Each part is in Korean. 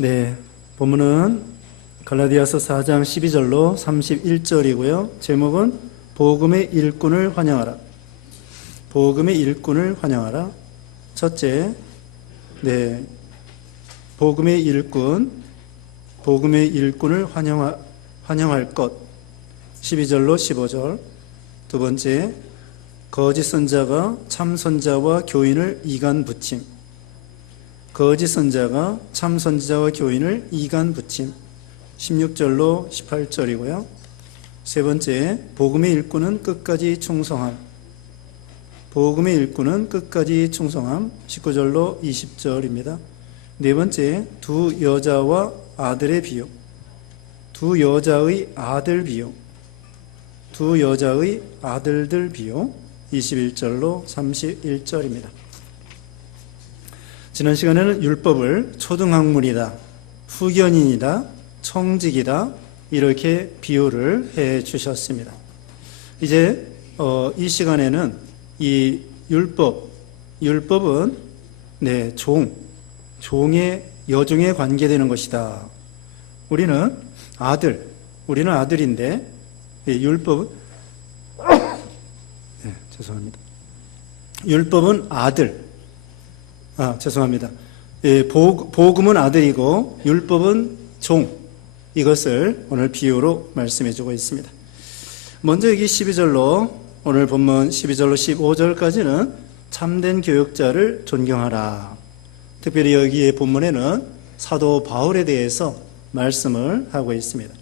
네, 본문은 갈라디아서 4장 12절로 31절이고요. 제목은 복음의 일꾼을 환영하라. 복음의 일꾼을 환영하라. 첫째, 네, 복음의 일꾼을 환영할 것. 12절로 15절. 두 번째, 거짓 선자가 참 선자와 교인을 이간 붙임. 거짓 선자가 참 선지자와 교인을 이간 붙임. 16절로 18절이고요. 세 번째, 복음의 일꾼은 끝까지 충성함. 복음의 일꾼은 끝까지 충성함. 19절로 20절입니다. 네 번째, 두 여자와 아들의 비유. 두 여자의 아들 비유. 두 여자의 아들들 비유. 21절로 31절입니다. 지난 시간에는 율법을 초등학문이다, 후견인이다, 청직이다 이렇게 비유를 해 주셨습니다. 이제 이 시간에는 이 율법은 종의 여종에 관계되는 것이다. 우리는 아들인데 율법은 죄송합니다. 율법은 아들. 죄송합니다. 복음은 아들이고 율법은 종. 이것을 오늘 비유로 말씀해 주고 있습니다. 먼저 여기 12절로 오늘 본문 12절로 15절까지는 참된 교육자를 존경하라. 특별히 여기에 본문에는 사도 바울에 대해서 말씀을 하고 있습니다.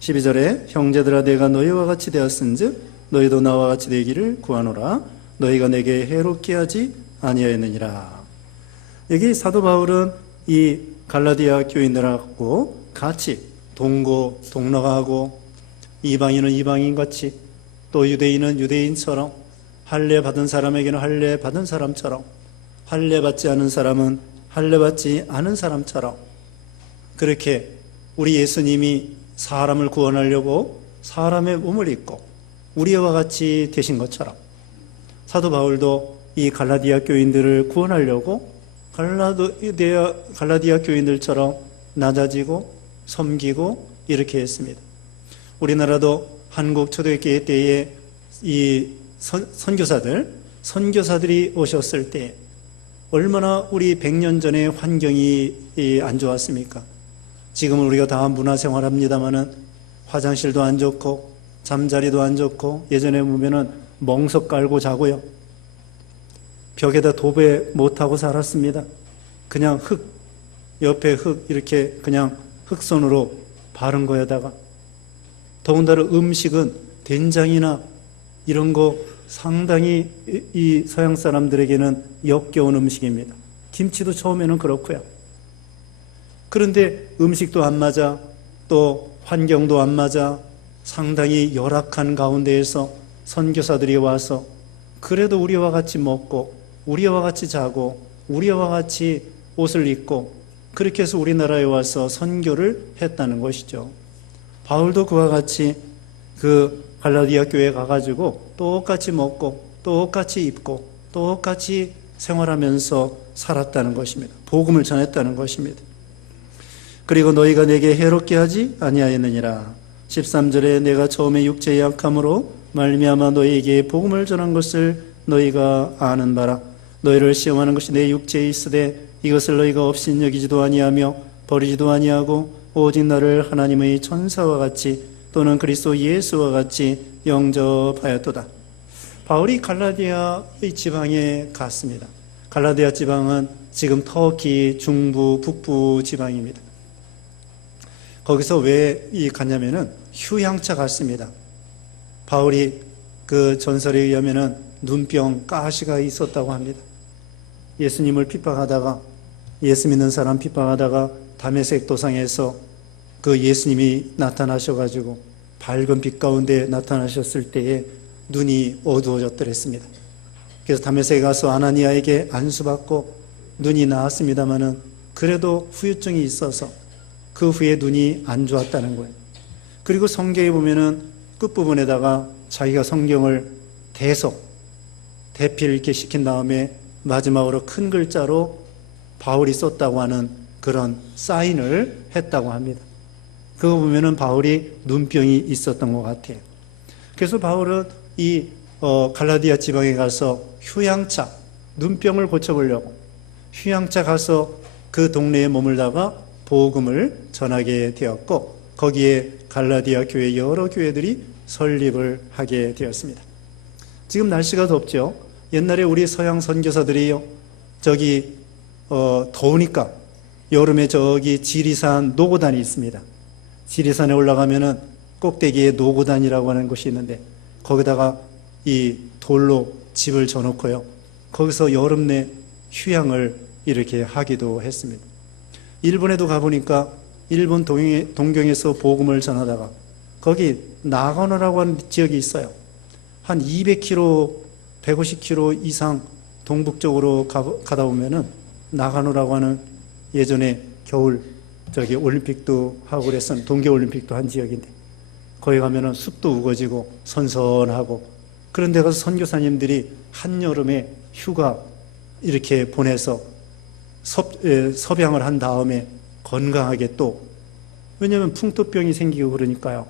12절에 형제들아 내가 너희와 같이 되었은즉 너희도 나와 같이 되기를 구하노라. 너희가 내게 해롭게 하지 아니하였느니라. 여기 사도 바울은 이 갈라디아 교인들하고 같이 동거하고 이방인은 이방인같이 또 유대인은 유대인처럼 할례받은 사람에게는 할례받은 사람처럼 할례받지 않은 사람은 할례받지 않은 사람처럼 그렇게 우리 예수님이 사람을 구원하려고 사람의 몸을 입고 우리와 같이 되신 것처럼 사도 바울도 이 갈라디아 교인들을 구원하려고 갈라디아 교인들처럼 낮아지고 섬기고 이렇게 했습니다. 우리나라도 한국 초대교회 때에 이 선교사들이 오셨을 때 얼마나 우리 100년 전의 환경이 안 좋았습니까? 지금은 우리가 다 문화생활합니다마는 화장실도 안 좋고 잠자리도 안 좋고 예전에 보면은 멍석 깔고 자고요. 벽에다 도배 못하고 살았습니다. 그냥 옆에 흙 이렇게 그냥 흙손으로 바른 거에다가 더군다나 음식은 된장이나 이런 거 상당히 이 서양 사람들에게는 역겨운 음식입니다. 김치도 처음에는 그렇고요. 그런데 음식도 안 맞아 또 환경도 안 맞아 상당히 열악한 가운데에서 선교사들이 와서 그래도 우리와 같이 먹고 우리와 같이 자고 우리와 같이 옷을 입고 그렇게 해서 우리나라에 와서 선교를 했다는 것이죠. 바울도 그와 같이 그 갈라디아 교회에 가가지고 똑같이 먹고 똑같이 입고 똑같이 생활하면서 살았다는 것입니다. 복음을 전했다는 것입니다. 그리고 너희가 내게 해롭게 하지 아니하였느니라. 13절에 내가 처음에 육체의 약함으로 말미암아 너희에게 복음을 전한 것을 너희가 아는 바라. 너희를 시험하는 것이 내 육체에 있으되 이것을 너희가 없인 여기지도 아니하며 버리지도 아니하고 오직 나를 하나님의 천사와 같이 또는 그리스도 예수와 같이 영접하였도다. 바울이 갈라디아의 지방에 갔습니다. 갈라디아 지방은 지금 터키 중부 북부 지방입니다. 거기서 왜 갔냐면은 휴양차 갔습니다. 바울이 그 전설에 의하면은 눈병 가시가 있었다고 합니다. 예수님을 핍박하다가 예수 믿는 사람 핍박하다가 다메섹 도상에서 그 예수님이 나타나셔가지고 밝은 빛 가운데 나타나셨을 때에 눈이 어두워졌더랬습니다. 그래서 다메섹에 가서 아나니아에게 안수받고 눈이 나았습니다마는 그래도 후유증이 있어서 그 후에 눈이 안 좋았다는 거예요. 그리고 성경에 보면은 끝부분에다가 자기가 성경을 대필 이렇게 시킨 다음에 마지막으로 큰 글자로 바울이 썼다고 하는 그런 사인을 했다고 합니다. 그거 보면은 바울이 눈병이 있었던 것 같아요. 그래서 바울은 이 갈라디아 지방에 가서 휴양차, 눈병을 고쳐보려고 휴양차 가서 그 동네에 머물다가 복음을 전하게 되었고, 거기에 갈라디아 교회 여러 교회들이 설립을 하게 되었습니다. 지금 날씨가 덥죠. 옛날에 우리 서양 선교사들이요, 저기 더우니까 여름에 저기 지리산 노고단이 있습니다. 지리산에 올라가면은 꼭대기에 노고단이라고 하는 곳이 있는데, 거기다가 이 돌로 집을 져놓고요, 거기서 여름 내 휴양을 이렇게 하기도 했습니다. 일본에도 가보니까 일본 동경에서 복음을 전하다가 거기 나가노라고 하는 지역이 있어요. 한 200km, 150km 이상 동북쪽으로 가다 보면은 나가노라고 하는 예전에 겨울 저기 올림픽도 하고 그랬던 동계올림픽도 한 지역인데, 거기 가면은 숲도 우거지고 선선하고, 그런 데 가서 선교사님들이 한여름에 휴가 이렇게 보내서 섭양을 한 다음에 건강하게 또, 왜냐하면 풍토병이 생기고 그러니까요.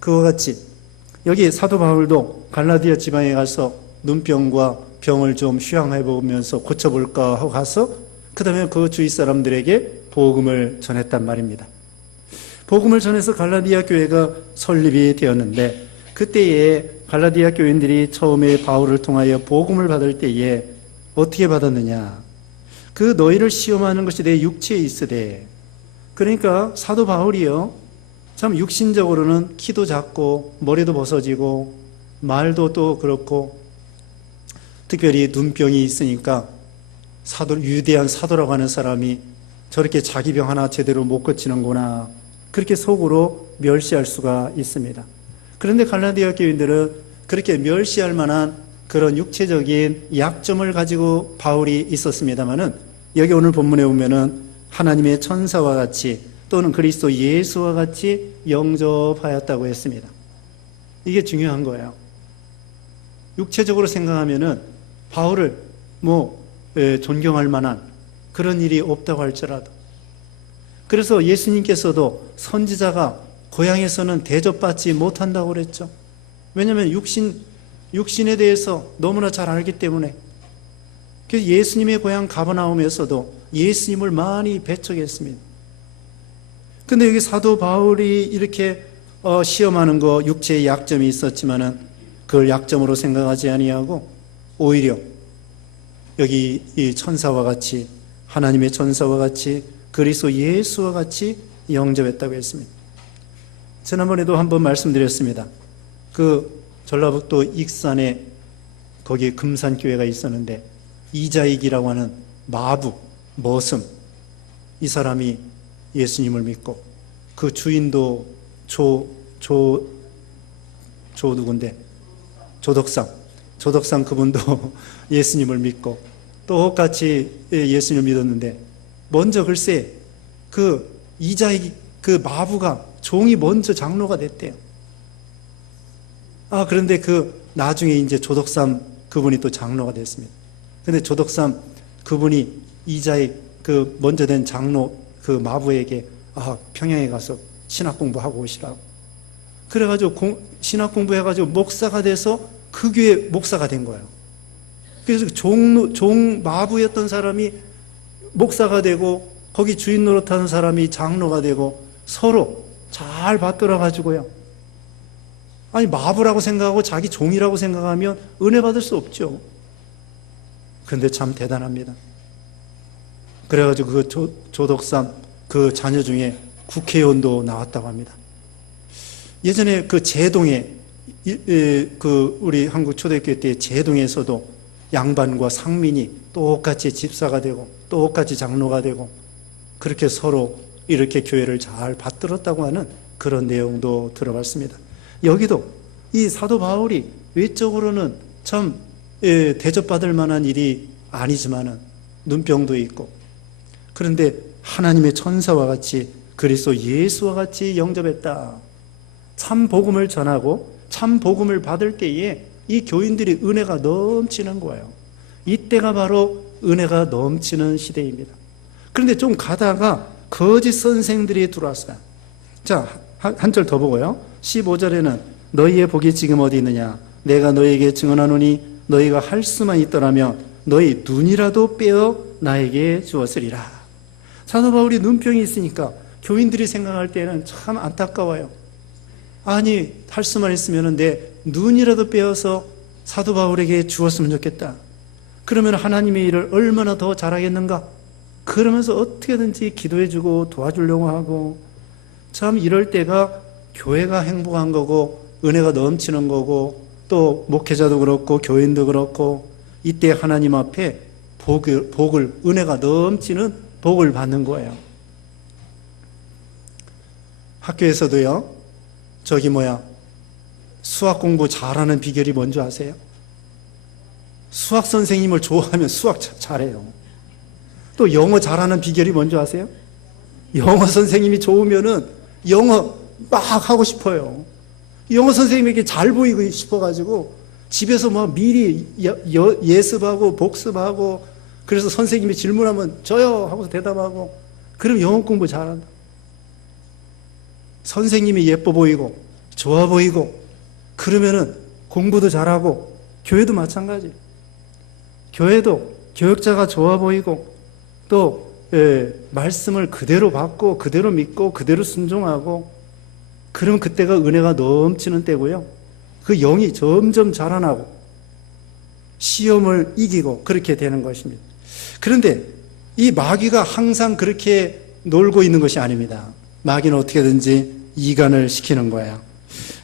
그와 같이 여기 사도 바울도 갈라디아 지방에 가서 눈병과 병을 좀 휴양해 보면서 고쳐볼까 하고 가서 그 다음에 그 주위 사람들에게 복음을 전했단 말입니다. 복음을 전해서 갈라디아 교회가 설립이 되었는데, 그때에 갈라디아 교인들이 처음에 바울을 통하여 복음을 받을 때에 어떻게 받았느냐? 그 너희를 시험하는 것이 내 육체에 있으되, 그러니까 사도 바울이요, 참 육신적으로는 키도 작고 머리도 벗어지고 말도 또 그렇고, 특별히 눈병이 있으니까 위대한 사도라고 하는 사람이 저렇게 자기 병 하나 제대로 못 고치는구나, 그렇게 속으로 멸시할 수가 있습니다. 그런데 갈라디아 교인들은 그렇게 멸시할 만한 그런 육체적인 약점을 가지고 바울이 있었습니다마는, 여기 오늘 본문에 보면은 하나님의 천사와 같이 또는 그리스도 예수와 같이 영접하였다고 했습니다. 이게 중요한 거예요. 육체적으로 생각하면은 바울을 존경할 만한 그런 일이 없다고 할지라도, 그래서 예수님께서도 선지자가 고향에서는 대접받지 못한다고 그랬죠. 왜냐하면 육신에 대해서 너무나 잘 알기 때문에. 그래서 예수님의 고향 가버나움에서도 예수님을 많이 배척했습니다. 근데 여기 사도 바울이 이렇게 시험하는 거, 육체의 약점이 있었지만은 그걸 약점으로 생각하지 아니하고 오히려 여기 이 천사와 같이, 하나님의 천사와 같이 그리스도 예수와 같이 영접했다고 했습니다. 지난번에도 한번 말씀드렸습니다. 그 전라북도 익산에 거기에 금산교회가 있었는데, 이자익이라고 하는 마부, 머슴, 이 사람이 예수님을 믿고, 그 주인도 누군데? 조덕상 그분도 예수님을 믿고 똑같이 예수님을 믿었는데, 먼저 글쎄 그 이자익 그 마부가 종이 먼저 장로가 됐대요. 그런데 그 나중에 이제 조덕삼 그분이 또 장로가 됐습니다. 근데 조덕삼 그분이 이자익 그 먼저 된 장로 그 마부에게 평양에 가서 신학 공부하고 오시라고. 그래가지고 신학 공부해가지고 목사가 돼서 그 교회 목사가 된 거예요. 그래서 종 마부였던 사람이 목사가 되고, 거기 주인 노릇하는 사람이 장로가 되고, 서로 잘 받들어가지고요. 아니, 마부라고 생각하고 자기 종이라고 생각하면 은혜 받을 수 없죠. 그런데 참 대단합니다. 그래가지고 그 조덕삼 그 자녀 중에 국회의원도 나왔다고 합니다. 예전에 그 제동에 그 우리 한국 초대교회 때 제동에서도 양반과 상민이 똑같이 집사가 되고 똑같이 장로가 되고, 그렇게 서로 이렇게 교회를 잘 받들었다고 하는 그런 내용도 들어봤습니다. 여기도 이 사도 바울이 외적으로는 참 대접받을 만한 일이 아니지만은 눈병도 있고, 그런데 하나님의 천사와 같이 그리스도 예수와 같이 영접했다. 참 복음을 전하고 참 복음을 받을 때에 이 교인들이 은혜가 넘치는 거예요. 이때가 바로 은혜가 넘치는 시대입니다. 그런데 좀 가다가 거짓 선생들이 들어왔어요. 자, 한 절 더 보고요. 15절에는 너희의 복이 지금 어디 있느냐? 내가 너희에게 증언하노니 너희가 할 수만 있더라면 너희 눈이라도 빼어 나에게 주었으리라. 사도 바울이 눈병이 있으니까 교인들이 생각할 때는 참 안타까워요. 아니, 할 수만 있으면 내 눈이라도 빼어서 사도 바울에게 주었으면 좋겠다. 그러면 하나님의 일을 얼마나 더 잘하겠는가? 그러면서 어떻게든지 기도해주고 도와주려고 하고, 참 이럴 때가 교회가 행복한 거고 은혜가 넘치는 거고, 또 목회자도 그렇고 교인도 그렇고, 이때 하나님 앞에 복을 은혜가 넘치는 복을 받는 거예요. 학교에서도요, 수학 공부 잘하는 비결이 뭔지 아세요? 수학 선생님을 좋아하면 수학 잘해요. 또 영어 잘하는 비결이 뭔지 아세요? 영어 선생님이 좋으면은 영어 막 하고 싶어요. 영어 선생님에게 잘 보이고 싶어가지고 집에서 막 미리 예습하고 복습하고, 그래서 선생님이 질문하면 저요 하고서 대답하고, 그럼 영어 공부 잘한다. 선생님이 예뻐 보이고 좋아 보이고 그러면은 공부도 잘하고, 교회도 마찬가지. 교회도 교역자가 좋아 보이고 또 말씀을 그대로 받고 그대로 믿고 그대로 순종하고, 그러면 그때가 은혜가 넘치는 때고요. 그 영이 점점 자라나고 시험을 이기고 그렇게 되는 것입니다. 그런데 이 마귀가 항상 그렇게 놀고 있는 것이 아닙니다. 마귀는 어떻게든지 이간을 시키는 거예요.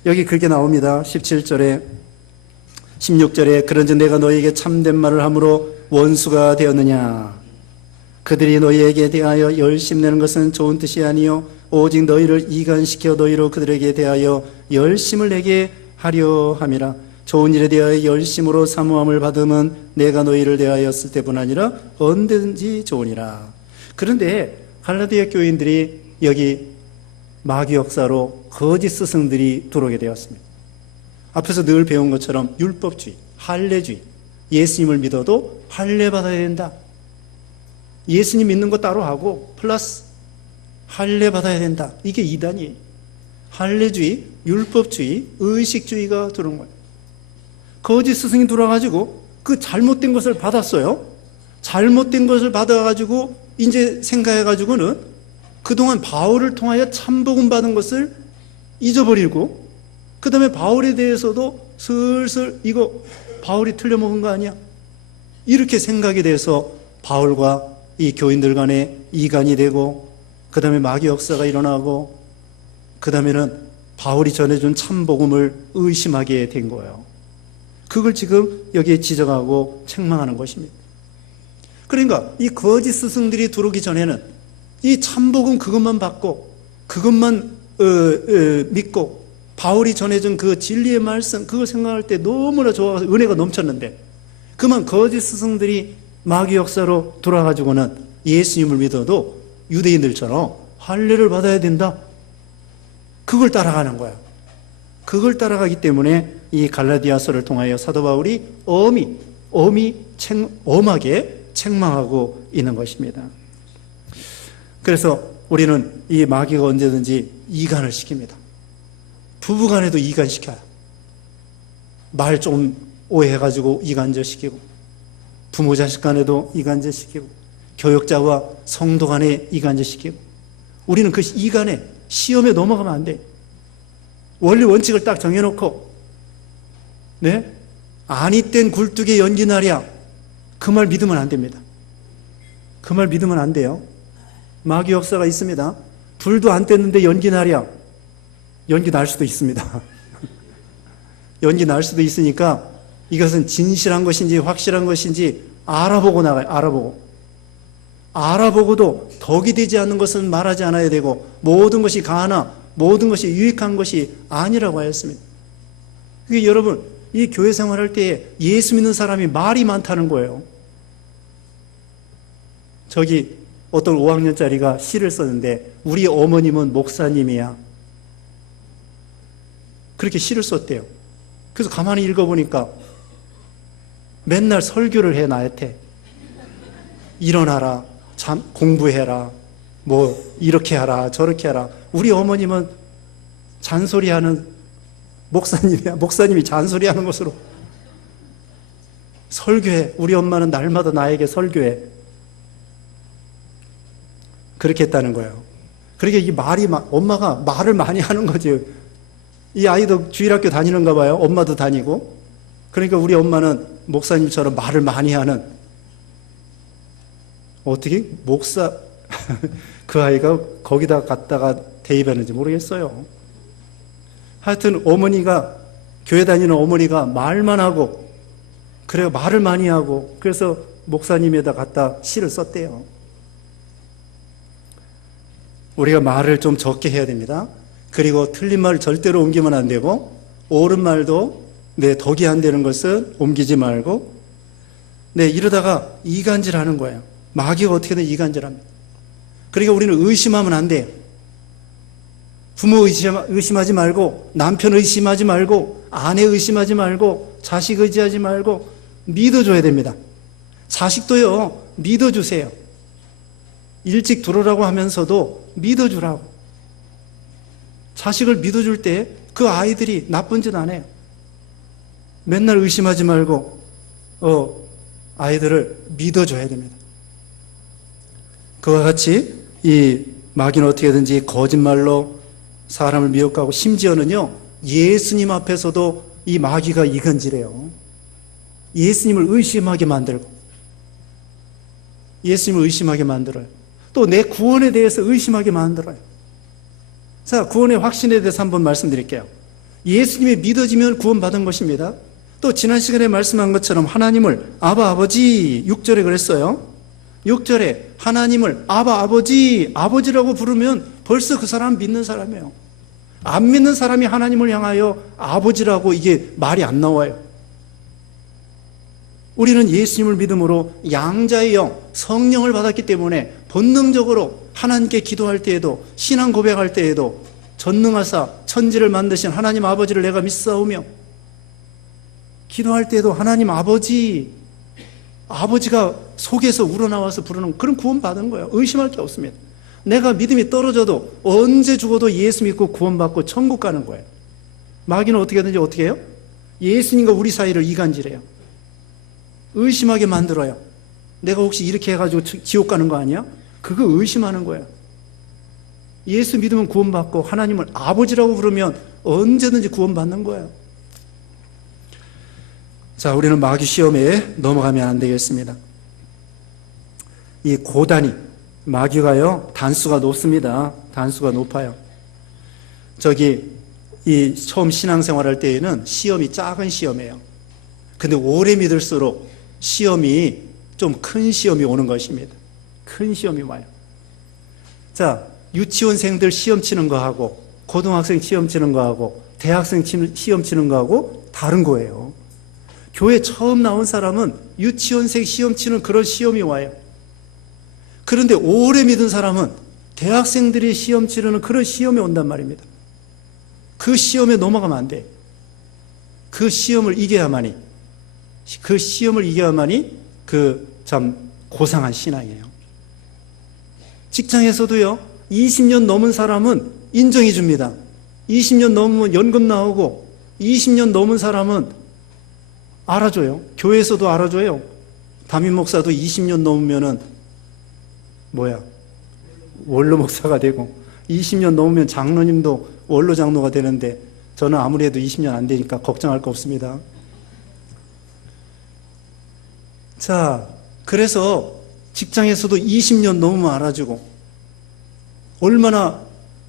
여기 그렇게 나옵니다. 17절에 16절에 그런즉 내가 너희에게 참된 말을 함으로 원수가 되었느냐? 그들이 너희에게 대하여 열심내는 것은 좋은 뜻이 아니요 오직 너희를 이간시켜 너희로 그들에게 대하여 열심을 내게 하려 함이라. 좋은 일에 대하여 열심으로 사모함을 받음은 내가 너희를 대하였을 때뿐 아니라 언제든지 좋으니라. 그런데 갈라디아 교인들이 여기 마귀 역사로 거짓 스승들이 들어오게 되었습니다. 앞에서 늘 배운 것처럼 율법주의, 할례주의, 예수님을 믿어도 할례 받아야 된다. 예수님 믿는 거 따로 하고 플러스 할례 받아야 된다. 이게 이단이에요. 할례주의, 율법주의, 의식주의가 들어온 거예요. 거짓 스승이 들어와가지고 그 잘못된 것을 받았어요. 잘못된 것을 받아가지고 이제 생각해가지고는 그동안 바울을 통하여 참복음 받은 것을 잊어버리고, 그 다음에 바울에 대해서도 슬슬 이거 바울이 틀려먹은 거 아니야? 이렇게 생각이 돼서 바울과 이 교인들 간에 이간이 되고, 그 다음에 마귀 역사가 일어나고, 그 다음에는 바울이 전해준 참복음을 의심하게 된 거예요. 그걸 지금 여기에 지적하고 책망하는 것입니다. 그러니까 이 거짓 스승들이 들어오기 전에는 이 참복음 그것만 받고 그것만 믿고 바울이 전해준 그 진리의 말씀 그걸 생각할 때 너무나 좋아서 은혜가 넘쳤는데, 그만 거짓 스승들이 마귀 역사로 돌아가지고는 예수님을 믿어도 유대인들처럼 할례를 받아야 된다. 그걸 따라가는 거야. 그걸 따라가기 때문에 이 갈라디아서를 통하여 사도 바울이 엄하게 책망하고 있는 것입니다. 그래서 우리는 이 마귀가 언제든지 이간을 시킵니다. 부부간에도 이간시켜요. 말 좀 오해해가지고 이간질시키고, 부모 자식 간에도 이간질시키고, 교역자와 성도 간에 이간질시키고, 우리는 그 이간에 시험에 넘어가면 안 돼. 원리 원칙을 딱 정해놓고, 네? 아니 땐 굴뚝에 연기 나랴. 그 말 믿으면 안 됩니다. 그 말 믿으면 안 돼요. 마귀 역사가 있습니다. 불도 안 뗐는데 연기 나랴. 연기 날 수도 있습니다. 연기 날 수도 있으니까 이것은 진실한 것인지 확실한 것인지 알아보고 나가요. 알아보고도 덕이 되지 않는 것은 말하지 않아야 되고, 모든 것이 가나 모든 것이 유익한 것이 아니라고 하였습니다. 그게 여러분, 이 교회 생활할 때 예수 믿는 사람이 말이 많다는 거예요. 저기 어떤 5학년짜리가 시를 썼는데, 우리 어머님은 목사님이야. 그렇게 시를 썼대요. 그래서 가만히 읽어보니까 맨날 설교를 해 나한테. 일어나라, 공부해라. 뭐 이렇게 하라 저렇게 하라. 우리 어머님은 잔소리하는 목사님이야. 목사님이 잔소리하는 것으로 설교해. 우리 엄마는 날마다 나에게 설교해. 그렇게 했다는 거예요. 그러니까 이 엄마가 말을 많이 하는 거지. 이 아이도 주일학교 다니는가 봐요. 엄마도 다니고. 그러니까 우리 엄마는 목사님처럼 말을 많이 하는, 어떻게 목사 그 아이가 거기다 갔다가 대입했는지 모르겠어요. 하여튼 어머니가, 교회 다니는 어머니가 말만 하고, 그래요. 말을 많이 하고, 그래서 목사님에다 갖다 시를 썼대요. 우리가 말을 좀 적게 해야 됩니다. 그리고 틀린 말을 절대로 옮기면 안 되고, 옳은 말도 덕이 안 되는 것은 옮기지 말고, 이러다가 이간질 하는 거예요. 마귀가 어떻게든 이간질 합니다. 그러니까 우리는 의심하면 안 돼요. 부모 의심하지 말고, 남편 의심하지 말고, 아내 의심하지 말고, 자식 의지하지 말고, 믿어줘야 됩니다. 자식도요, 믿어주세요. 일찍 들어오라고 하면서도 믿어주라고. 자식을 믿어줄 때 그 아이들이 나쁜 짓 안 해요. 맨날 의심하지 말고 아이들을 믿어줘야 됩니다. 그와 같이 이 마귀는 어떻게든지 거짓말로 사람을 미혹하고, 심지어는요 예수님 앞에서도 이 마귀가 이간질해요. 예수님을 의심하게 만들고, 예수님을 의심하게 만들어요. 또 내 구원에 대해서 의심하게 만들어요. 자, 구원의 확신에 대해서 한번 말씀드릴게요. 예수님이 믿어지면 구원받은 것입니다. 또 지난 시간에 말씀한 것처럼 하나님을 아바 아버지, 6절에 그랬어요. 6절에 하나님을 아바 아버지, 아버지라고 부르면 벌써 그 사람 믿는 사람이에요. 안 믿는 사람이 하나님을 향하여 아버지라고, 이게 말이 안 나와요. 우리는 예수님을 믿음으로 양자의 영, 성령을 받았기 때문에 본능적으로 하나님께 기도할 때에도, 신앙 고백할 때에도 전능하사 천지를 만드신 하나님 아버지를 내가 믿사오며, 기도할 때에도 하나님 아버지가 속에서 우러나와서 부르는, 그런 구원받은 거예요. 의심할 게 없습니다. 내가 믿음이 떨어져도 언제 죽어도 예수 믿고 구원받고 천국 가는 거예요. 마귀는 어떻게든지 어떻게 해요? 예수님과 우리 사이를 이간질해요. 의심하게 만들어요. 내가 혹시 이렇게 해가지고 지옥 가는 거 아니야? 그거 의심하는 거예요. 예수 믿으면 구원받고, 하나님을 아버지라고 부르면 언제든지 구원받는 거예요. 자, 우리는 마귀 시험에 넘어가면 안 되겠습니다. 이 고단위, 마귀가요 단수가 높습니다. 단수가 높아요. 이 처음 신앙생활할 때에는 시험이 작은 시험이에요. 근데 오래 믿을수록 시험이 좀 큰 시험이 오는 것입니다. 큰 시험이 와요. 자, 유치원생들 시험 치는 거하고, 고등학생 시험 치는 거하고, 대학생 시험 치는 거하고 다른 거예요. 교회 처음 나온 사람은 유치원생 시험 치는 그런 시험이 와요. 그런데 오래 믿은 사람은 대학생들이 시험 치르는 그런 시험이 온단 말입니다. 그 시험에 넘어가면 안 돼. 그 시험을 이겨야만이 참 고상한 신앙이에요. 직장에서도요, 20년 넘은 사람은 인정해 줍니다. 20년 넘으면 연금 나오고, 20년 넘은 사람은 알아줘요. 교회에서도 알아줘요. 담임 목사도 20년 넘으면은 원로 목사가 되고, 20년 넘으면 장로님도 원로 장로가 되는데, 저는 아무리 해도 20년 안 되니까 걱정할 거 없습니다. 자, 그래서 직장에서도 20년 넘으면 알아주고, 얼마나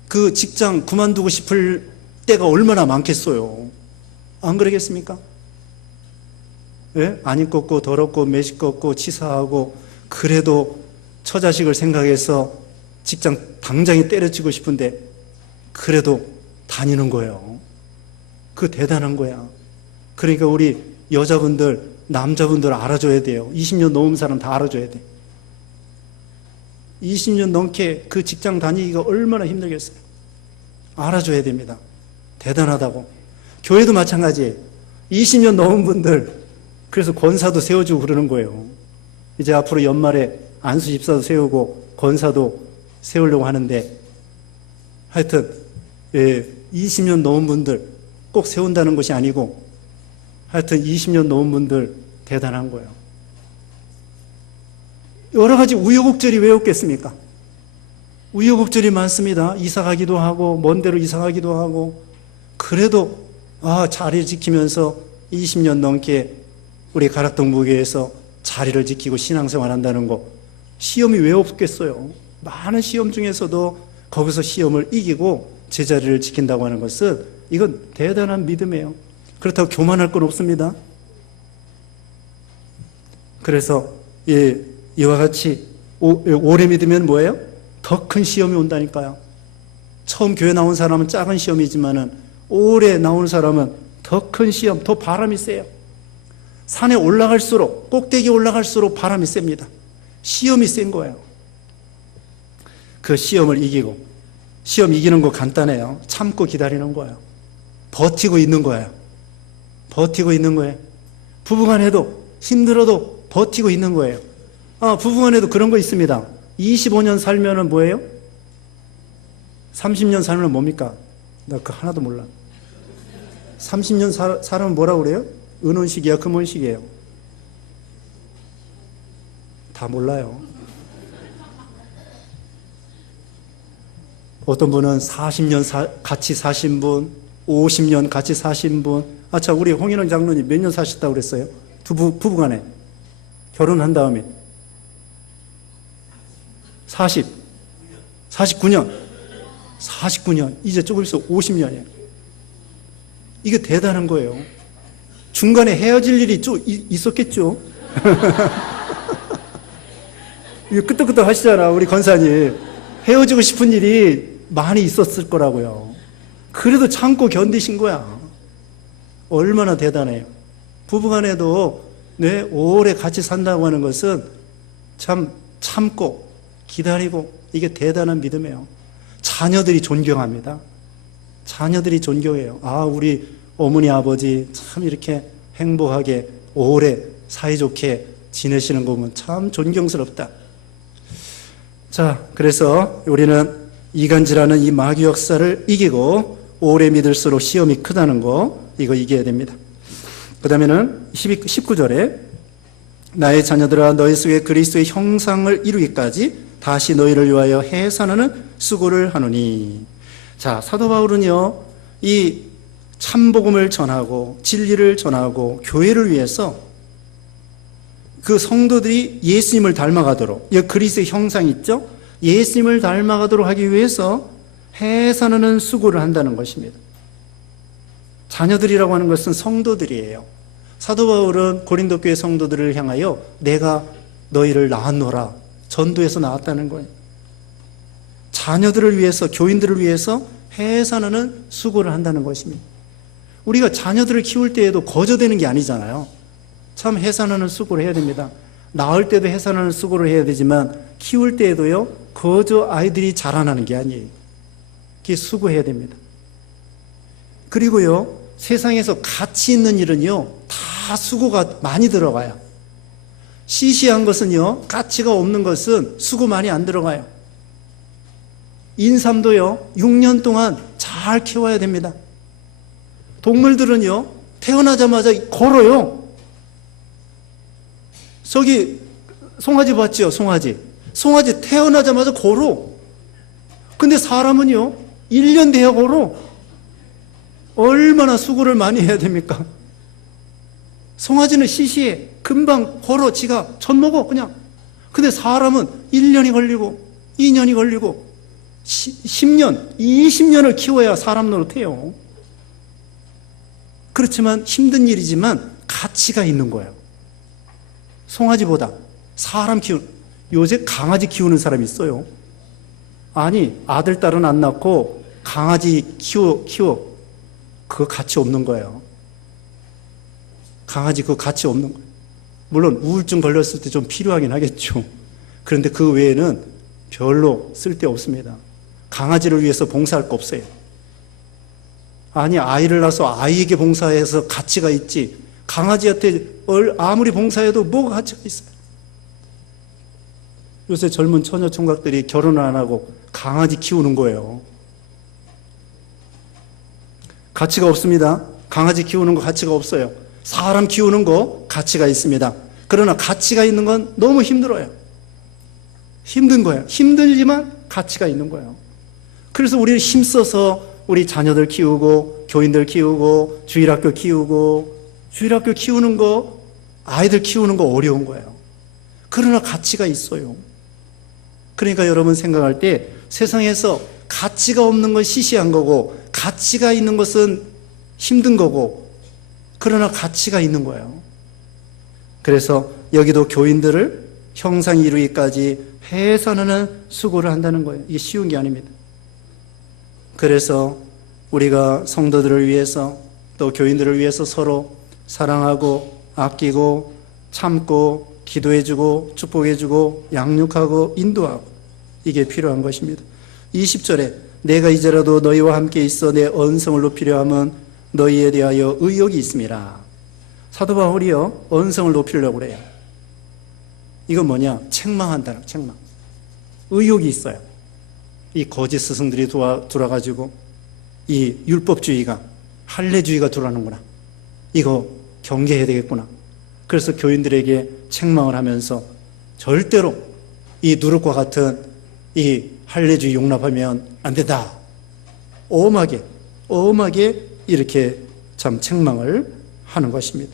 그 직장 그만두고 싶을 때가 얼마나 많겠어요. 안 그러겠습니까? 예? 안 입고 더럽고 매식겁고 치사하고, 그래도 처자식을 생각해서 직장 당장에 때려치고 싶은데 그래도 다니는 거예요. 그 대단한 거야. 그러니까 우리 여자분들, 남자분들 알아줘야 돼요. 20년 넘은 사람 다 알아줘야 돼. 20년 넘게 그 직장 다니기가 얼마나 힘들겠어요. 알아줘야 됩니다. 대단하다고. 교회도 마찬가지예요. 20년 넘은 분들, 그래서 권사도 세워주고 그러는 거예요. 이제 앞으로 연말에 안수집사도 세우고 권사도 세우려고 하는데 하여튼 20년 넘은 분들 꼭 세운다는 것이 아니고 하여튼 20년 넘은 분들 대단한 거예요. 여러 가지 우여곡절이 왜 없겠습니까? 우여곡절이 많습니다. 이사 가기도 하고 먼 데로 이사 가기도 하고 그래도 자리를 지키면서 20년 넘게 우리 가락동무교회에서 자리를 지키고 신앙생활한다는 거 시험이 왜 없겠어요? 많은 시험 중에서도 거기서 시험을 이기고 제자리를 지킨다고 하는 것은 이건 대단한 믿음이에요. 그렇다고 교만할 건 없습니다. 그래서 이와 같이 오래 믿으면 뭐예요? 더 큰 시험이 온다니까요. 처음 교회 나온 사람은 작은 시험이지만은 오래 나온 사람은 더 큰 시험, 더 바람이 세요. 산에 올라갈수록 꼭대기 올라갈수록 바람이 셉니다. 시험이 센 거예요. 그 시험을 이기고 시험 이기는 거 간단해요. 참고 기다리는 거예요. 버티고 있는 거예요. 버티고 있는 거예요. 부부간에도 힘들어도 버티고 있는 거예요. 부부간에도 그런 거 있습니다. 25년 살면은 뭐예요? 30년 살면 뭡니까? 나 그거 하나도 몰라. 30년 살면 뭐라고 그래요? 은혼식이야, 금혼식이에요? 다 몰라요. 어떤 분은 40년 같이 사신 분, 50년 같이 사신 분. 우리 홍인원 장로님 몇 년 사셨다고 그랬어요? 부부간에. 결혼한 다음에. 49년. 49년. 이제 조금 있어 50년이에요. 이게 대단한 거예요. 중간에 헤어질 일이 좀 있었겠죠? 이거 끄떡끄떡 하시잖아, 우리 권사님. 헤어지고 싶은 일이 많이 있었을 거라고요. 그래도 참고 견디신 거야. 얼마나 대단해요. 부부간에도 오래 같이 산다고 하는 것은 참 참고 기다리고 이게 대단한 믿음이에요. 자녀들이 존경합니다. 자녀들이 존경해요. 우리 어머니 아버지 참 이렇게 행복하게 오래 사이좋게 지내시는 거 보면 참 존경스럽다. 그래서 우리는 이간질하는 이 마귀 역사를 이기고 오래 믿을수록 시험이 크다는 거 이거 이겨야 됩니다. 그 다음에는 19절에 나의 자녀들아 너희 속에 그리스도의 형상을 이루기까지 다시 너희를 위하여 해산하는 수고를 하노니. 사도 바울은요 이 참복음을 전하고 진리를 전하고 교회를 위해서 그 성도들이 예수님을 닮아가도록, 이 그리스도의 형상 있죠? 예수님을 닮아가도록 하기 위해서 해산하는 수고를 한다는 것입니다. 자녀들이라고 하는 것은 성도들이에요. 사도 바울은 고린도 교회 성도들을 향하여 내가 너희를 낳았노라 전도해서 낳았다는 거예요. 자녀들을 위해서, 교인들을 위해서 해산하는 수고를 한다는 것입니다. 우리가 자녀들을 키울 때에도 거저되는 게 아니잖아요. 참 해산하는 수고를 해야 됩니다. 낳을 때도 해산하는 수고를 해야 되지만 키울 때에도요 거저 아이들이 자라나는 게 아니에요. 그게 수고해야 됩니다. 그리고요 세상에서 가치 있는 일은요 다 수고가 많이 들어가요. 시시한 것은요 가치가 없는 것은 수고 많이 안 들어가요. 인삼도요 6년 동안 잘 키워야 됩니다. 동물들은요 태어나자마자 걸어요. 저기 송아지 봤죠? 송아지 태어나자마자 걸어. 근데 사람은요 1년 돼야 걸어. 얼마나 수고를 많이 해야 됩니까? 송아지는 시시해. 금방 걸어. 지가 젖 먹어 그냥. 근데 사람은 1년이 걸리고 2년이 걸리고 10년, 20년을 키워야 사람 노릇해요. 그렇지만 힘든 일이지만 가치가 있는 거예요. 송아지보다 사람 요새 강아지 키우는 사람이 있어요. 아니 아들 딸은 안 낳고 강아지 키워. 그거 가치 없는 거예요. 강아지 그거 가치 없는 거예요. 물론 우울증 걸렸을 때 좀 필요하긴 하겠죠. 그런데 그 외에는 별로 쓸데 없습니다. 강아지를 위해서 봉사할 거 없어요. 아니 아이를 낳아서 아이에게 봉사해서 가치가 있지 강아지한테 아무리 봉사해도 뭐가 가치가 있어요. 요새 젊은 처녀 총각들이 결혼을 안 하고 강아지 키우는 거예요. 가치가 없습니다. 강아지 키우는 거 가치가 없어요. 사람 키우는 거 가치가 있습니다. 그러나 가치가 있는 건 너무 힘들어요. 힘든 거예요. 힘들지만 가치가 있는 거예요. 그래서 우리는 힘써서 우리 자녀들 키우고 교인들 키우고 주일학교 키우는 거, 아이들 키우는 거 어려운 거예요. 그러나 가치가 있어요. 그러니까 여러분 생각할 때 세상에서 가치가 없는 건 시시한 거고 가치가 있는 것은 힘든 거고 그러나 가치가 있는 거예요. 그래서 여기도 교인들을 형상 이루기까지 해서는 수고를 한다는 거예요. 이게 쉬운 게 아닙니다. 그래서 우리가 성도들을 위해서 또 교인들을 위해서 서로 사랑하고 아끼고 참고 기도해주고 축복해주고 양육하고 인도하고 이게 필요한 것입니다. 20절에 내가 이제라도 너희와 함께 있어 내 언성을 높이려 함은 너희에 대하여 의욕이 있음이라. 사도 바울이요 언성을 높이려고 그래요. 이건 뭐냐? 책망한다는 책망. 의욕이 있어요. 이 거짓 스승들이 돌아가지고 이 율법주의가 할례주의가 들어가는구나. 이거 경계해야 되겠구나. 그래서 교인들에게 책망을 하면서 절대로 이 누룩과 같은 이 할례주의 용납하면 안 된다. 엄하게 이렇게 참 책망을 하는 것입니다.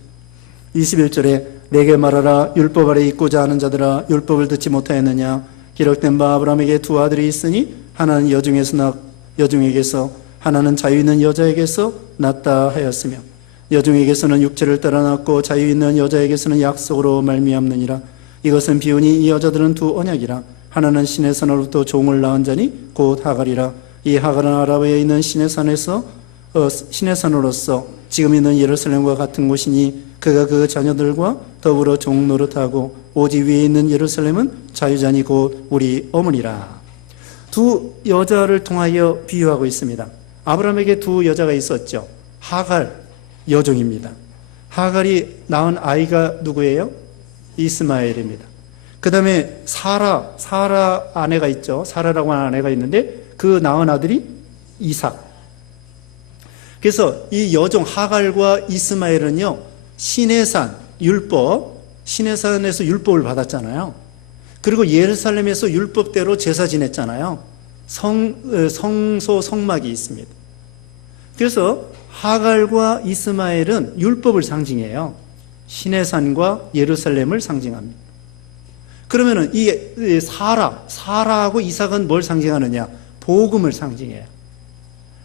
21절에 내게 말하라 율법 아래 있고자 하는 자들아 율법을 듣지 못하였느냐 기록된 바 아브라함에게 두 아들이 있으니 하나는 여중에게서 하나는 자유 있는 여자에게서 낳다 하였으며 여중에게서는 육체를 따라 낳고 자유 있는 여자에게서는 약속으로 말미암느니라. 이것은 비유니 이 여자들은 두 언약이라. 하나는 신의 산으로부터 종을 낳은 자니 곧 하갈이라. 이 하갈은 아라바에 있는 신의 산으로서 지금 있는 예루살렘과 같은 곳이니 그가 그 자녀들과 더불어 종 노릇하고 오직 위에 있는 예루살렘은 자유자니 곧 우리 어머니라. 두 여자를 통하여 비유하고 있습니다. 아브라함에게 두 여자가 있었죠. 하갈 여종입니다. 하갈이 낳은 아이가 누구예요? 이스마엘입니다. 그 다음에 사라 아내가 있죠. 사라라고 하는 아내가 있는데 그 낳은 아들이 이삭. 그래서 이 여종 하갈과 이스마엘은요 시내산 율법, 시내산에서 율법을 받았잖아요. 그리고 예루살렘에서 율법대로 제사 지냈잖아요. 성소 성막이 있습니다. 그래서 하갈과 이스마엘은 율법을 상징해요. 시내산과 예루살렘을 상징합니다. 그러면은 이 사라하고 이삭은 뭘 상징하느냐? 복음을 상징해요.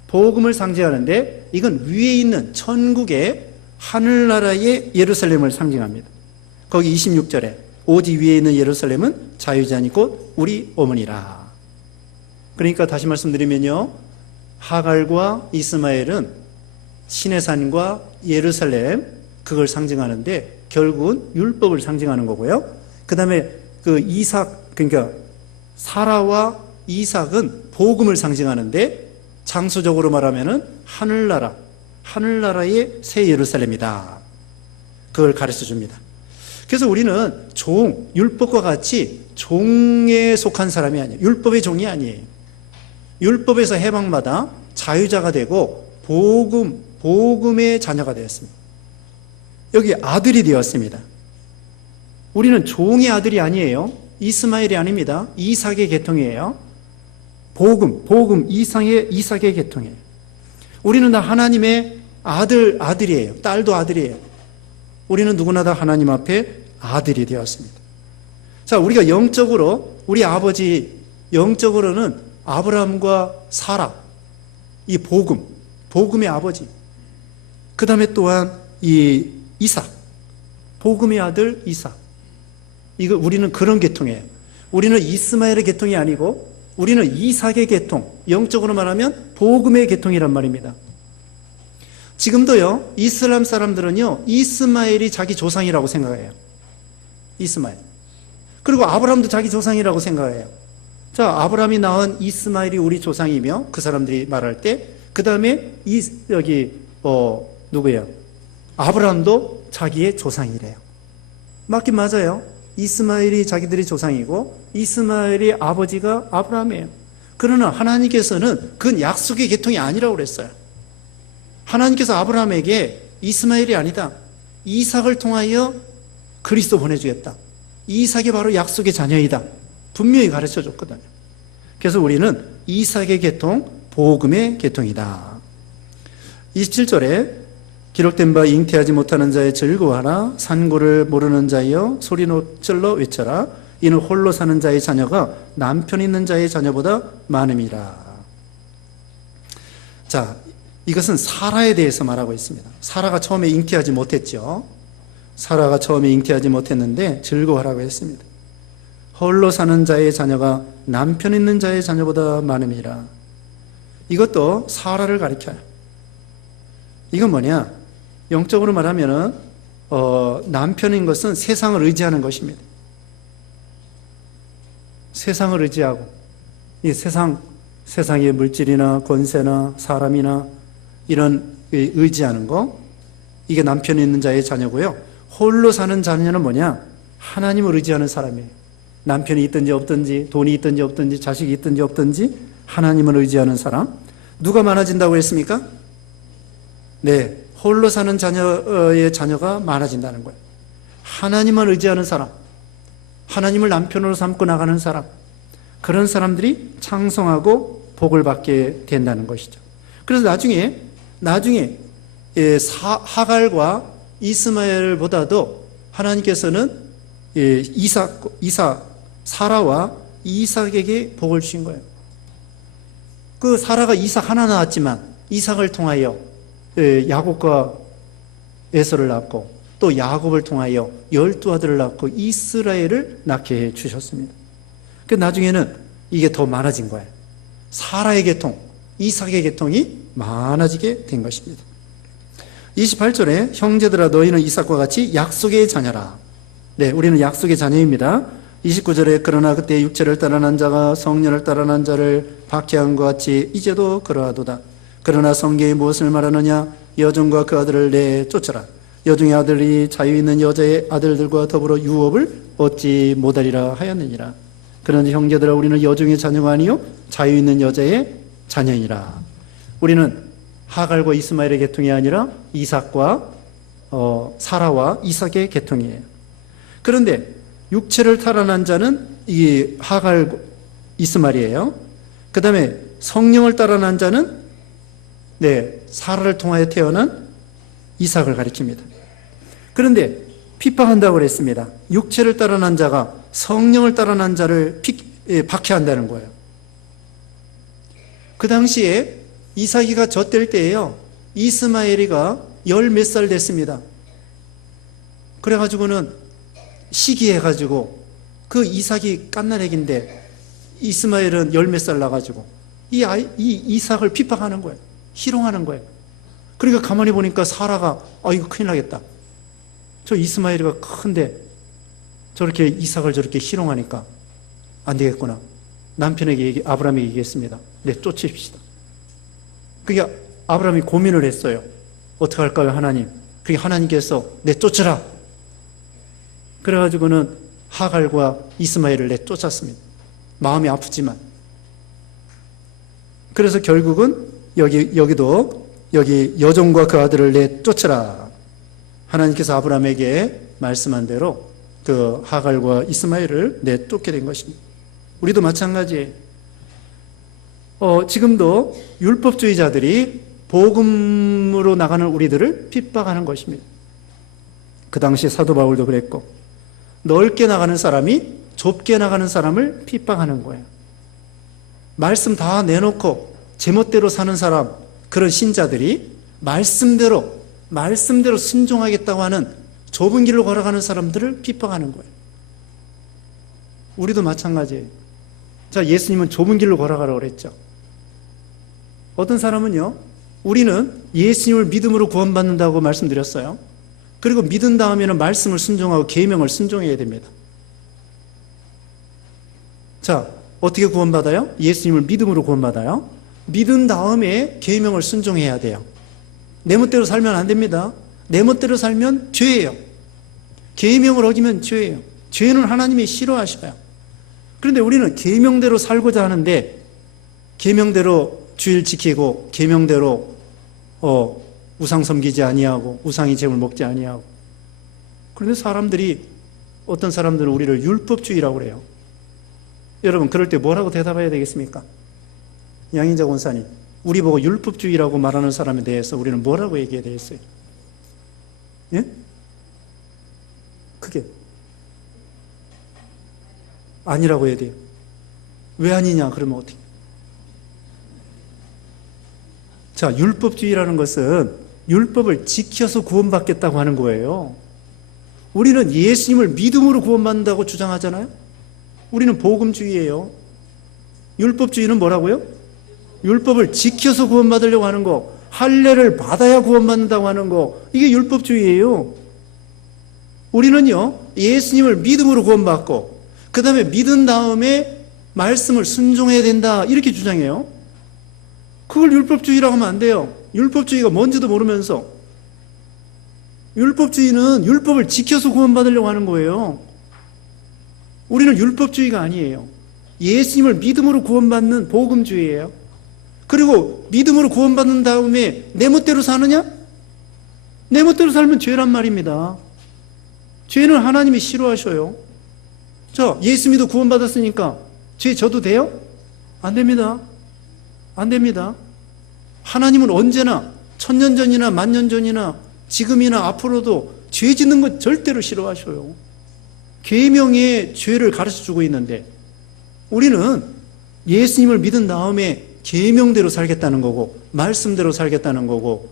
복음을 상징하는데 이건 위에 있는 천국의 하늘나라의 예루살렘을 상징합니다. 거기 26절에 오직 위에 있는 예루살렘은 자유자니 곧 우리 어머니라. 그러니까 다시 말씀드리면요 하갈과 이스마엘은 시내산과 예루살렘 그걸 상징하는데 결국은 율법을 상징하는 거고요. 그 다음에 그 이삭 그러니까 사라와 이삭은 복음을 상징하는데 장소적으로 말하면은 하늘나라의 새 예루살렘이다. 그걸 가르쳐 줍니다. 그래서 우리는 율법과 같이 종에 속한 사람이 아니에요. 율법의 종이 아니에요. 율법에서 해방받아 자유자가 되고 복음의 자녀가 되었습니다. 여기 아들이 되었습니다. 우리는 종의 아들이 아니에요. 이스마엘이 아닙니다. 이삭의 계통이에요. 복음, 이삭의 계통이에요. 우리는 다 하나님의 아들이에요. 딸도 아들이에요. 우리는 누구나 다 하나님 앞에 아들이 되었습니다. 자, 우리가 영적으로, 우리 아버지, 영적으로는 아브라함과 사라, 이 복음의 아버지. 그 다음에 또한 이 이삭, 복음의 아들 이삭. 이거 우리는 그런 계통이에요. 우리는 이스마엘의 계통이 아니고 우리는 이삭의 계통, 영적으로 말하면 복음의 계통이란 말입니다. 지금도요 이슬람 사람들은요 이스마엘이 자기 조상이라고 생각해요. 이스마엘. 그리고 아브라함도 자기 조상이라고 생각해요. 자, 아브라함이 낳은 이스마엘이 우리 조상이며 그 사람들이 말할 때 그 다음에 누구예요? 아브라함도 자기의 조상이래요. 맞긴 맞아요. 이스마엘이 자기들의 조상이고 이스마엘의 아버지가 아브라함이에요. 그러나 하나님께서는 그건 약속의 계통이 아니라고 그랬어요. 하나님께서 아브라함에게 이스마엘이 아니다, 이삭을 통하여 그리스도 보내주겠다, 이삭이 바로 약속의 자녀이다, 분명히 가르쳐 줬거든요. 그래서 우리는 이삭의 계통, 복음의 계통이다. 27절에 기록된 바 잉태하지 못하는 자의 즐거워하라, 산고를 모르는 자여 소리 찔러 외쳐라, 이는 홀로 사는 자의 자녀가 남편 있는 자의 자녀보다 많음이라. 자, 이것은 사라에 대해서 말하고 있습니다. 사라가 처음에 잉태하지 못했죠. 사라가 처음에 잉태하지 못했는데 즐거워하라고 했습니다. 홀로 사는 자의 자녀가 남편 있는 자의 자녀보다 많음이라. 이것도 사라를 가리켜요. 이건 뭐냐? 영적으로 말하면은 남편인 것은 세상을 의지하는 것입니다. 세상을 의지하고, 이 세상의 물질이나 권세나 사람이나 이런 의지하는 거, 이게 남편이 있는 자의 자녀고요. 홀로 사는 자녀는 뭐냐? 하나님을 의지하는 사람이에요. 남편이 있든지 없든지, 돈이 있든지 없든지, 자식이 있든지 없든지 하나님을 의지하는 사람. 누가 많아진다고 했습니까? 네, 홀로 사는 자녀의 자녀가 많아진다는 거예요. 하나님만 의지하는 사람, 하나님을 남편으로 삼고 나가는 사람, 그런 사람들이 창성하고 복을 받게 된다는 것이죠. 그래서 나중에 하갈과 이스마엘보다도 하나님께서는 사라와 이삭에게 복을 주신 거예요. 그 사라가 이삭 하나 낳았지만 이삭을 통하여 야곱과 에서를 낳고, 또 야곱을 통하여 12아들을 낳고 이스라엘을 낳게 해 주셨습니다. 그 나중에는 이게 더 많아진 거예요. 사라의 계통, 이삭의 계통이 많아지게 된 것입니다. 28절에 형제들아 너희는 이삭과 같이 약속의 자녀라. 네, 우리는 약속의 자녀입니다. 29절에 그러나 그때 육체를 따라 난 자가 성령을 따라 난 자를 박해한 것 같이 이제도 그러하도다. 그러나 성경이 무엇을 말하느냐? 여종과 그 아들을 내쫓아라. 여종의 아들이 자유 있는 여자의 아들들과 더불어 유업을 얻지 못하리라 하였느니라. 그런데 형제들아 우리는 여종의 자녀가 아니요 자유 있는 여자의 자녀이라. 우리는 하갈과 이스마엘의 계통이 아니라 이삭과 사라와 이삭의 계통이에요. 그런데 육체를 탈환한 자는 이 하갈 이스마엘이에요. 그 다음에 성령을 따라 난 자는 사라를 통하여 태어난 이삭을 가리킵니다. 그런데 핍박한다고 그랬습니다. 육체를 따라 난 자가 성령을 따라 난 자를 박해한다는 거예요. 그 당시에 이삭이가 젖될 때에요, 이스마엘이가 10몇 살 됐습니다. 그래가지고는 시기해가지고 그 이삭이 갓난애기인데 이스마엘은 10몇 살 나가지고 이 이삭을 핍박하는 거예요. 희롱하는 거예요. 그러니까 가만히 보니까 사라가 이거 큰일 나겠다. 저 이스마엘이가 큰데 저렇게 이삭을 저렇게 희롱하니까 안 되겠구나. 남편에게 아브라함에게 얘기했습니다. 네, 쫓읍시다. 그러니까 아브라함이 고민을 했어요. 어떻게 할까요, 하나님? 그러니까 하나님께서 네, 쫓으라. 그래가지고는 하갈과 이스마엘을 내쫓았습니다. 마음이 아프지만. 그래서 결국은 여기 여종과 그 아들을 내쫓으라. 하나님께서 아브라함에게 말씀한 대로 그 하갈과 이스마엘을 내쫓게 된 것입니다. 우리도 마찬가지예요. 지금도 율법주의자들이 복음으로 나가는 우리들을 핍박하는 것입니다. 그 당시 사도 바울도 그랬고, 넓게 나가는 사람이 좁게 나가는 사람을 핍박하는 거예요. 말씀 다 내놓고 제멋대로 사는 사람, 그런 신자들이 말씀대로 순종하겠다고 하는 좁은 길로 걸어가는 사람들을 핍박하는 거예요. 우리도 마찬가지예요. 자, 예수님은 좁은 길로 걸어가라고 그랬죠. 어떤 사람은요, 우리는 예수님을 믿음으로 구원받는다고 말씀드렸어요. 그리고 믿은 다음에는 말씀을 순종하고 계명을 순종해야 됩니다. 자, 어떻게 구원받아요? 예수님을 믿음으로 구원받아요. 믿은 다음에 계명을 순종해야 돼요. 내 멋대로 살면 안 됩니다. 내 멋대로 살면 죄예요. 계명을 어기면 죄예요. 죄는 하나님이 싫어하셔요. 그런데 우리는 계명대로 살고자 하는데 계명대로 주일 지키고 계명대로 우상 섬기지 아니하고 우상의 제물 먹지 아니하고. 그런데 어떤 사람들은 우리를 율법주의라고 그래요. 여러분 그럴 때 뭐라고 대답해야 되겠습니까? 양인자 권사님, 우리 보고 율법주의라고 말하는 사람에 대해서 우리는 뭐라고 얘기해야 되겠어요? 예? 그게 아니라고 해야 돼요. 왜 아니냐 그러면 어떻게? 자, 율법주의라는 것은 율법을 지켜서 구원받겠다고 하는 거예요. 우리는 예수님을 믿음으로 구원받는다고 주장하잖아요. 우리는 복음주의예요. 율법주의는 뭐라고요? 율법을 지켜서 구원받으려고 하는 거, 할례를 받아야 구원받는다고 하는 거, 이게 율법주의예요. 우리는요, 예수님을 믿음으로 구원받고 그 다음에 믿은 다음에 말씀을 순종해야 된다 이렇게 주장해요. 그걸 율법주의라고 하면 안 돼요. 율법주의가 뭔지도 모르면서. 율법주의는 율법을 지켜서 구원받으려고 하는 거예요. 우리는 율법주의가 아니에요. 예수님을 믿음으로 구원받는 복음주의예요. 그리고 믿음으로 구원받는 다음에 내 멋대로 사느냐? 내 멋대로 살면 죄란 말입니다. 죄는 하나님이 싫어하셔요. 자, 예수 믿어 구원받았으니까 죄 져도 돼요? 안 됩니다. 안 됩니다. 하나님은 언제나 천년 전이나 만년 전이나 지금이나 앞으로도 죄 짓는 것 절대로 싫어하셔요. 계명의 죄를 가르쳐주고 있는데 우리는 예수님을 믿은 다음에 계명대로 살겠다는 거고 말씀대로 살겠다는 거고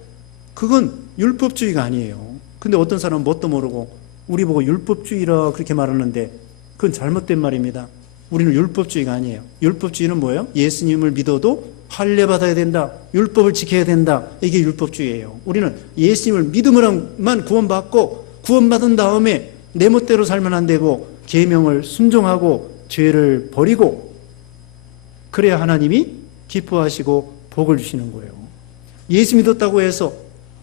그건 율법주의가 아니에요. 근데 어떤 사람은 뭣도 모르고 우리 보고 율법주의라 그렇게 말하는데 그건 잘못된 말입니다. 우리는 율법주의가 아니에요. 율법주의는 뭐예요? 예수님을 믿어도 할례 받아야 된다. 율법을 지켜야 된다. 이게 율법주의예요. 우리는 예수님을 믿음으로만 구원받고 구원받은 다음에 내 멋대로 살면 안 되고 계명을 순종하고 죄를 버리고 그래야 하나님이 기뻐하시고 복을 주시는 거예요. 예수 믿었다고 해서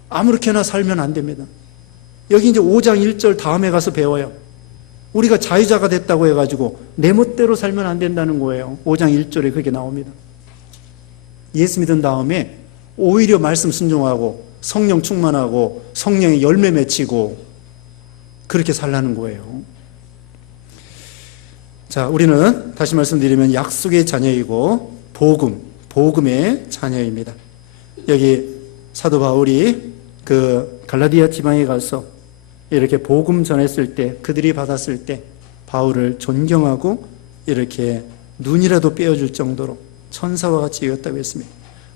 아무렇게나 살면 안 됩니다. 여기 이제 5장 1절 다음에 가서 배워요. 우리가 자유자가 됐다고 해가지고 내 멋대로 살면 안 된다는 거예요. 5장 1절에 그게 나옵니다. 예수 믿은 다음에 오히려 말씀 순종하고 성령 충만하고 성령의 열매 맺히고 그렇게 살라는 거예요. 자, 우리는 다시 말씀드리면 약속의 자녀이고 복음의 자녀입니다. 여기 사도 바울이 그 갈라디아 지방에 가서 이렇게 복음 전했을 때 그들이 받았을 때 바울을 존경하고 이렇게 눈이라도 떼어줄 정도로 천사와 같이 여겼다고 했습니다.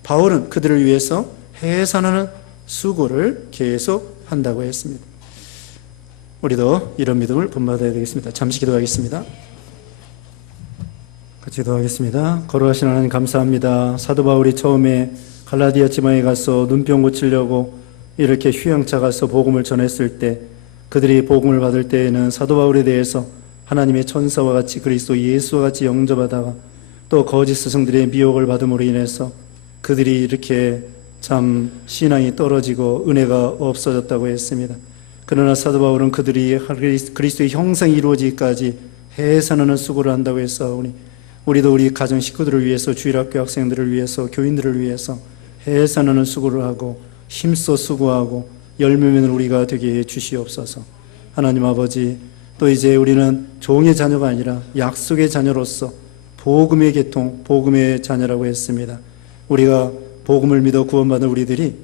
바울은 그들을 위해서 해산하는 수고를 계속 한다고 했습니다. 우리도 이런 믿음을 본받아야 되겠습니다. 잠시 기도하겠습니다. 같이 기도하겠습니다. 거룩하신 하나님 감사합니다. 사도 바울이 처음에 갈라디아 지방에 가서 눈병 고치려고 이렇게 휴양차 가서 복음을 전했을 때 그들이 복음을 받을 때에는 사도 바울에 대해서 하나님의 천사와 같이 그리스도 예수와 같이 영접하다가 또 거짓 스승들의 미혹을 받음으로 인해서 그들이 이렇게 참 신앙이 떨어지고 은혜가 없어졌다고 했습니다. 그러나 사도 바울은 그들이 그리스도의 형상이 이루어지기까지 해산하는 수고를 한다고 했사오니 우리도 우리 가정 식구들을 위해서 주일학교 학생들을 위해서 교인들을 위해서 해산하는 수고를 하고 힘써 수고하고 열매 맺는 우리가 되게 해 주시옵소서. 하나님 아버지, 또 이제 우리는 종의 자녀가 아니라 약속의 자녀로서 복음의 계통, 복음의 자녀라고 했습니다. 우리가 복음을 믿어 구원받은 우리들이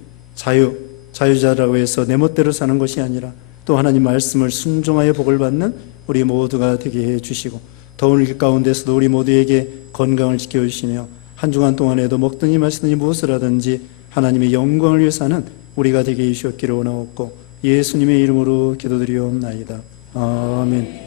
자유자라고 해서 내 멋대로 사는 것이 아니라 또 하나님 말씀을 순종하여 복을 받는 우리 모두가 되게 해 주시고 더운 길 가운데서도 우리 모두에게 건강을 지켜주시며 한 주간 동안에도 먹든지 마시든지 무엇을 하든지 하나님의 영광을 위해 사는 우리가 되게 해 주셨기를 원하옵고 예수님의 이름으로 기도드리옵나이다. 아멘.